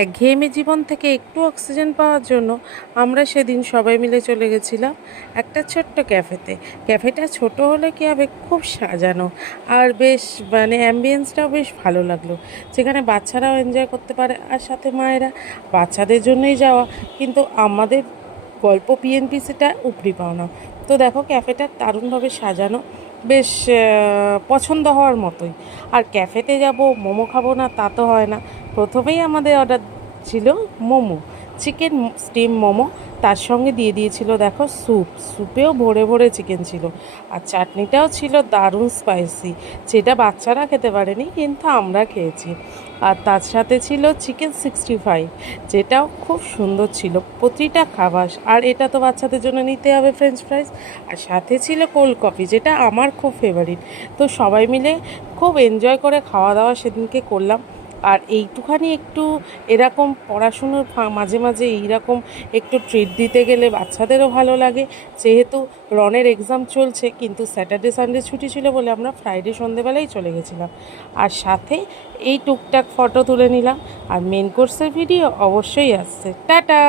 একঘেয়েমি জীবন থেকে একটু অক্সিজেন পাওয়ার জন্য আমরা সেদিন সবাই মিলে চলে গেছিলাম একটা ছোট্ট ক্যাফেতে। ক্যাফেটা ছোট হলে কী হবে, খুব সাজানো আর বেশ অ্যাম্বিয়েন্সটাও বেশ ভালো লাগলো, যেখানে বাচ্চারাও এনজয় করতে পারে আর সাথে মায়েরা। বাচ্চাদের জন্যই যাওয়া, কিন্তু আমাদের গল্প পিএনপিসিটা উপরি পাওনা। তো দেখো ক্যাফেটা দারুণভাবে সাজানো, বেশ পছন্দ হওয়ার মতোই। আর ক্যাফেতে যাব মোমো খাবো না তা তো হয় না। প্রথমেই আমাদের অর্ডার ছিল মোমো, চিকেন স্টিম মোমো। তার সঙ্গে দিয়ে দিয়েছিল দেখো স্যুপেও ভরে ভরে চিকেন ছিল। আর চাটনিটাও ছিল দারুণ স্পাইসি, যেটা বাচ্চারা খেতে পারেনি কিন্তু আমরা খেয়েছি। আর তার সাথে ছিল চিকেন 65, যেটাও খুব সুন্দর ছিল প্রতিটা খাবার। আর এটা তো বাচ্চাদের জন্য নিতে হবে ফ্রেঞ্চ ফ্রাইজ। আর সাথে ছিল কোল্ড কফি, যেটা আমার খুব ফেভারিট। তো সবাই মিলে খুব এনজয় করে খাওয়া দাওয়া সেদিনকে করলাম। আর এইটুখানি একটু এরকম পড়াশুনোর মাঝে মাঝে এইরকম একটু ট্রিট দিতে গেলে বাচ্চাদেরও ভালো লাগে। যেহেতু রনের এক্সাম চলছে, কিন্তু স্যাটারডে সানডে ছুটি ছিল বলে আমরা ফ্রাইডে সন্ধেবেলায় চলে গেছিলাম। আর সাথে এই টুকটাক ফটো তুলে নিলাম। আর মেন কোর্সের ভিডিও অবশ্যই আসছে। টাটা।